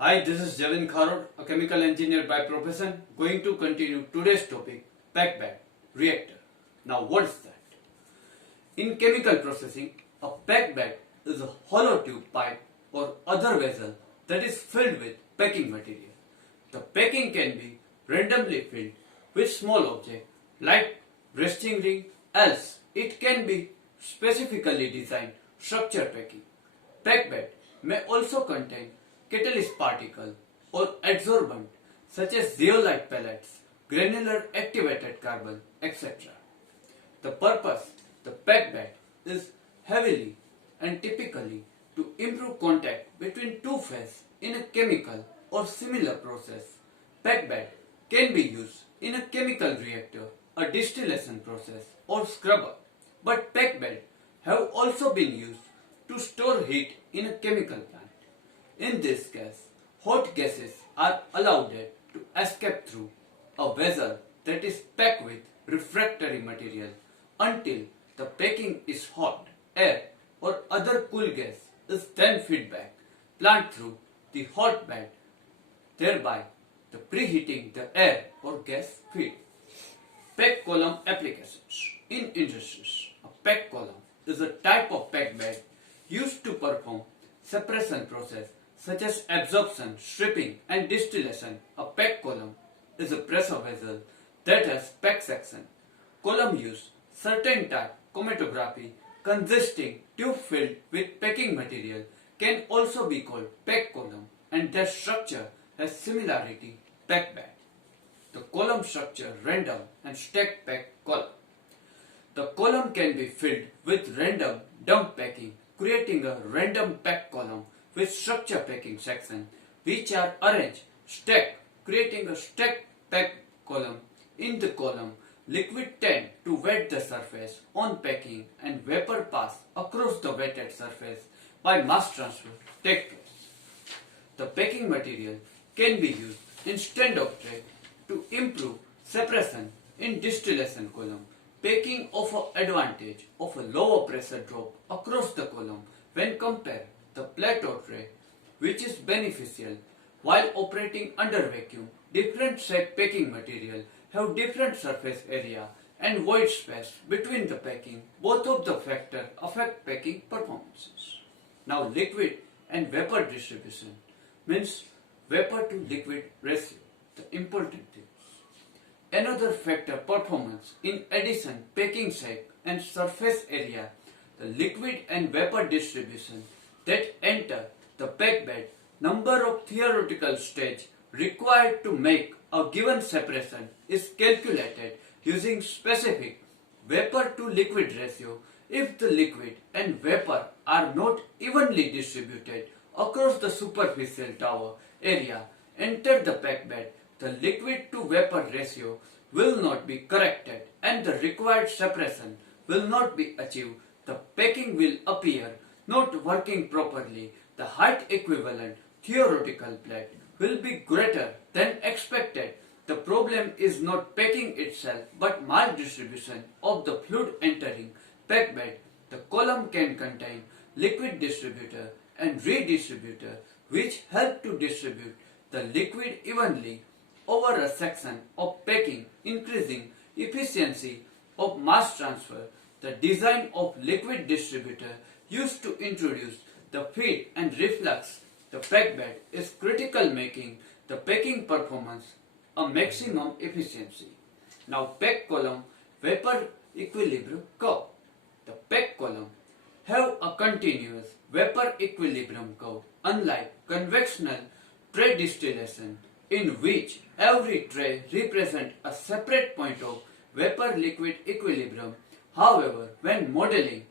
Hi, this is Javin, a chemical engineer by profession, going to continue today's topic, packed bed, reactor. Now what is that? In chemical processing, a packed bed is a hollow tube pipe or other vessel that is filled with packing material. The packing can be randomly filled with small objects like resting ring, else it can be specifically designed structure packing. Packed bed may also contain catalyst particle or adsorbent such as zeolite pellets, granular activated carbon, etc. The purpose the packed bed is heavily and typically to improve contact between two phases in a chemical or similar process. Packed bed can be used in a chemical reactor, a distillation process or scrubber, but packed bed have also been used to store heat in a chemical plant. In this case, hot gases are allowed to escape through a vessel that is packed with refractory material until the packing is hot. Air or other cool gas is then fed back plant through the hot bed, thereby the preheating the air or gas feed. Packed column applications. In industries, a packed column is a type of packed bed used to perform separation process such as absorption, stripping and distillation. A packed column is a pressure vessel that has packed section. Column use certain type chromatography consisting tube filled with packing material can also be called packed column, and their structure has similarity packed bed. The column structure random and stacked packed column. The column can be filled with random dump packing, creating a random packed column with structure packing section which are arranged stacked, creating a stacked packed column. In the column, liquid tend to wet the surface on packing and vapor pass across the wetted surface by mass transfer take place. The packing material can be used instead of tray to improve separation in distillation column. Packing offers advantage of a lower pressure drop across the column when compared the plate or tray, which is beneficial while operating under vacuum. Different shape packing material have different surface area and void space between the packing. Both of the factors affect packing performances. Now liquid and vapor distribution means vapor to liquid ratio, the important things. Another factor performance in addition packing shape and surface area, the liquid and vapor distribution that enter the packed bed, number of theoretical stage required to make a given separation is calculated using specific vapor to liquid ratio. If the liquid and vapor are not evenly distributed across the superficial tower area enter the packed bed, the liquid to vapor ratio will not be corrected and the required separation will not be achieved. The packing will appear not working properly. The height equivalent theoretical plate will be greater than expected. The problem is not packing itself but maldistribution of the fluid entering packed bed. The column can contain liquid distributor and redistributor which help to distribute the liquid evenly over a section of packing, increasing efficiency of mass transfer. The design of liquid distributor used to introduce the feed and reflux the packed bed is critical, making the packing performance a maximum efficiency. Now packed column vapor equilibrium curve. The packed column have a continuous vapor equilibrium curve unlike conventional tray distillation in which every tray represents a separate point of vapor-liquid equilibrium. However, when modeling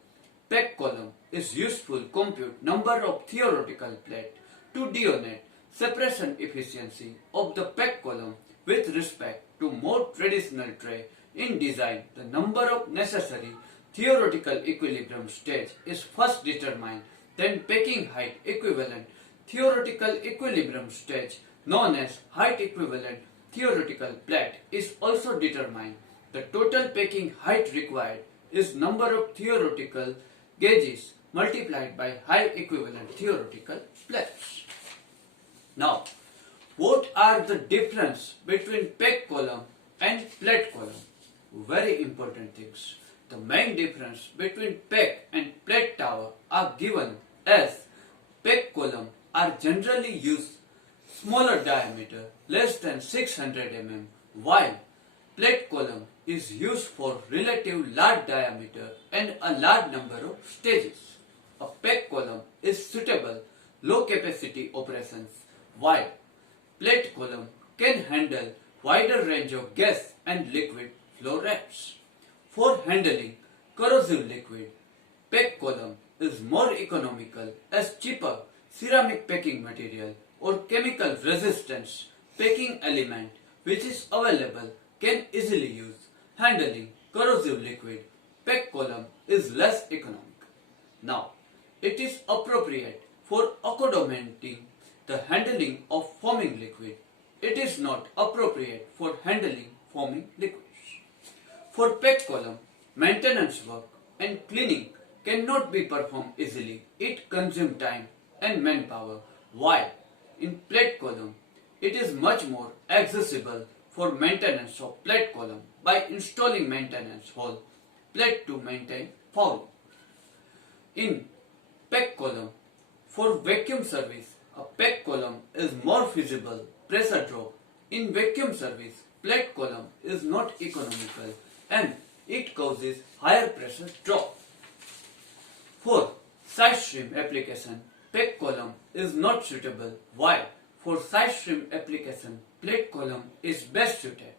packed column is useful compute number of theoretical plate to denote separation efficiency of the packed column with respect to more traditional tray. In design, the number of necessary theoretical equilibrium stage is first determined, then packing height equivalent theoretical equilibrium stage known as height equivalent theoretical plate is also determined. The total packing height required is number of theoretical gauges multiplied by height equivalent theoretical plates. Now, are the difference between PEG column and plate column? Very important things. The main difference between PEG and plate tower are given as PEG column are generally used smaller diameter less than 600 mm, while plate column is used for relative large diameter and a large number of stages. A PEG column is suitable low capacity operations, while plate column can handle wider range of gas and liquid flow rates. For handling corrosive liquid, PEG column is more economical as cheaper ceramic packing material or chemical resistance packing element which is available can easily use. Handling corrosive liquid, PEG column is less economical. Now, it is appropriate for accommodating the handling of foaming liquid. It is not appropriate for handling foaming liquids. For PEG column, maintenance work and cleaning cannot be performed easily. It consumes time and manpower, while in plate column, it is much more accessible for maintenance of plate column by installing maintenance hole plate to maintain fouling. In PEG column, for vacuum service, a PEG column is more feasible pressure drop. In vacuum service, plate column is not economical and it causes higher pressure drop. For side stream application, PEG column is not suitable, while for side stream application, plate column is best suited.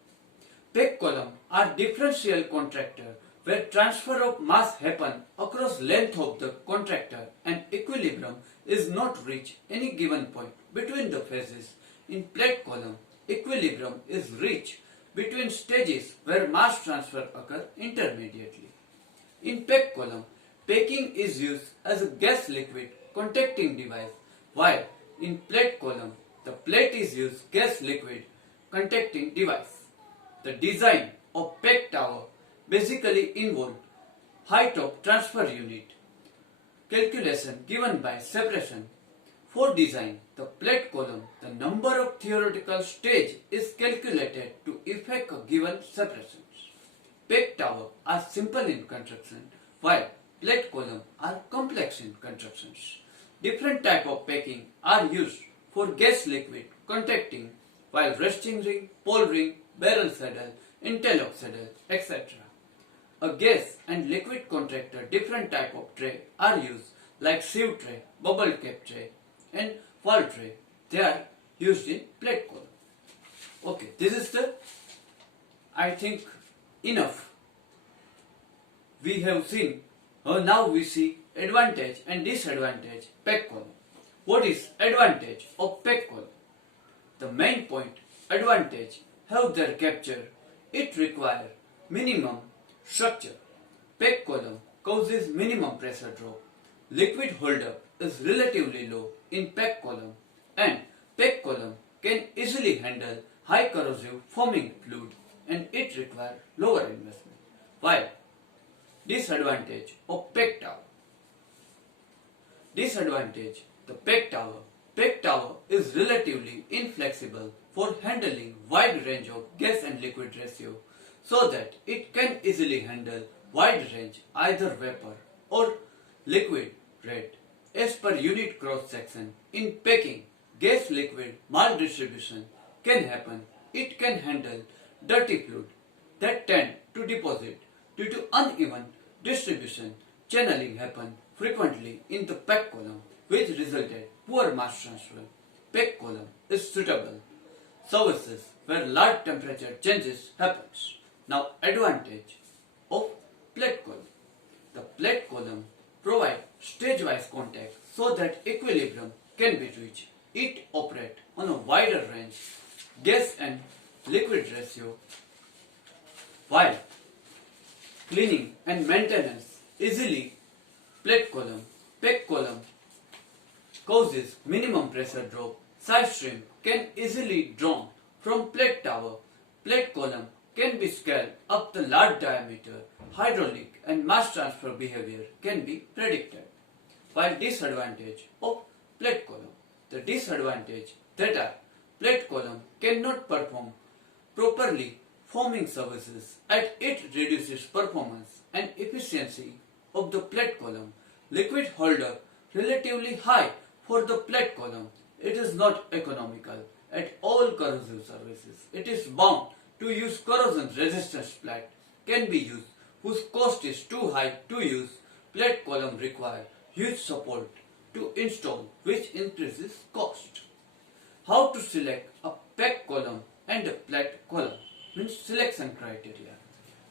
PEG column are differential contractor where transfer of mass happen across length of the contractor and equilibrium is not reached any given point between the phases. In plate column, equilibrium is reached between stages where mass transfer occur intermediately. In PEG column, packing is used as a gas liquid contacting device, while in plate column, the plate is used gas liquid contacting device. The design of PEG tower basically involves height of transfer unit calculation given by separation. For design the plate column, the number of theoretical stage is calculated to effect a given separations. PEG tower are simple in construction, while plate column are complex in constructions. Different type of packing are used for gas liquid contacting, while resting ring, pole ring, barrel saddle, interlock saddle, etc. A gas and liquid contractor different type of tray are used like sieve tray, bubble cap tray and valve tray. They are used in plate column. Okay, this is the, I think, enough. We have seen, now we see advantage and disadvantage PEG column. What is advantage of PEG column? The main point, advantage, have their capture. It requires minimum structure. PEG column causes minimum pressure drop. Liquid holdup is relatively low in PEG column, and PEG column can easily handle high corrosive foaming fluid and it requires lower investment. While disadvantage of PEG tower. Disadvantage, the PEG tower. PEG tower is relatively inflexible for handling wide range of gas and liquid ratio, so that it can easily handle wide range either vapor or liquid rate. As per unit cross section, in packing, gas liquid maldistribution can happen. It can handle dirty fluid that tend to deposit due to uneven distribution. Channeling happen frequently in the PEG column, which resulted poor mass transfer. PEG column is suitable services where large temperature changes happens. Now advantage of plate column. The plate column provide stage-wise contact so that equilibrium can be reached. It operates on a wider range gas and liquid ratio, while cleaning and maintenance easily. Plate column, PEG column causes minimum pressure drop. Side stream can easily drawn from plate tower. Plate column can be scaled up the large diameter. Hydraulic and mass transfer behavior can be predicted. While disadvantage of plate column, the disadvantage that are plate column cannot perform properly forming services and it reduces performance and efficiency of the plate column. Liquid holder relatively high for the plate column. It is not economical at all corrosive services. It is bound to use corrosion resistance plate can be used whose cost is too high to use. Plate column require huge support to install which increases cost. How to select a pack column and a plate column means selection criteria.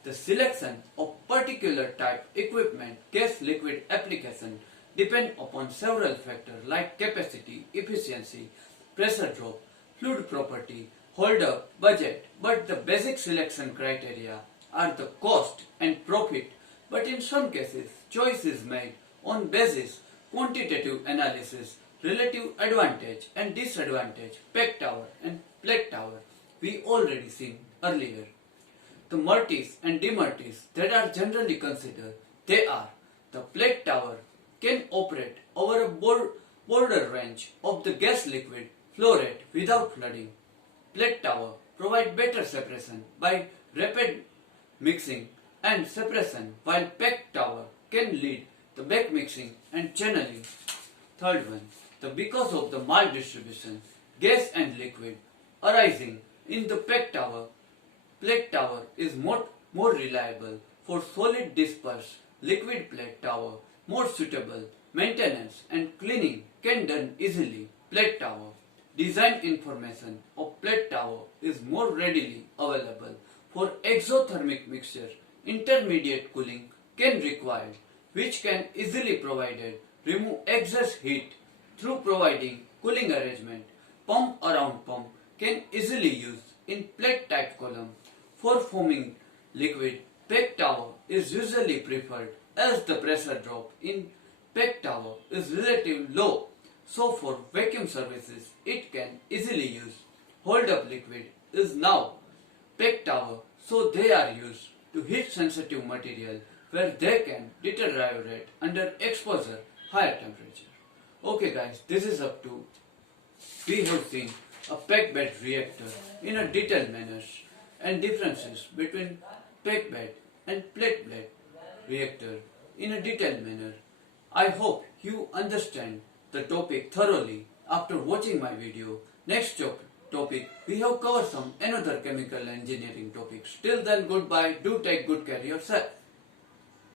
The selection of particular type equipment gas liquid application depend upon several factors like capacity, efficiency, pressure drop, fluid property, holder, budget, but the basic selection criteria are the cost and profit, but in some cases choice is made on basis quantitative analysis, relative advantage and disadvantage, pack tower and plate tower we already seen earlier. The multis and demultis that are generally considered, they are the plate tower can operate over a border range of the gas liquid flow rate without flooding. Plate tower provide better separation by rapid mixing and separation, while pack tower can lead the back mixing and channeling. Third one, because of the maldistribution, gas and liquid arising in the pack tower, plate tower is more reliable. For solid dispersed liquid, plate tower more suitable. Maintenance and cleaning can done easily. Plate tower design information of plate tower is more readily available. For exothermic mixture, intermediate cooling can required, which can easily provided remove excess heat through providing cooling arrangement. Pump around pump can easily use in plate type column. For forming liquid, pack tower is usually preferred as the pressure drop in pack tower is relatively low. So for vacuum services, it can easily use. Hold up liquid is now pack tower, so they are used to heat sensitive material where they can deteriorate under exposure higher temperature. Okay guys, this is up to. We have seen a pack bed reactor in a detailed manner and differences between pack bed and plate bed reactor in a detailed manner. I hope you understand the topic thoroughly after watching my video. Next topic, we have covered some another chemical engineering topics. Till then, goodbye. Do take good care of yourself.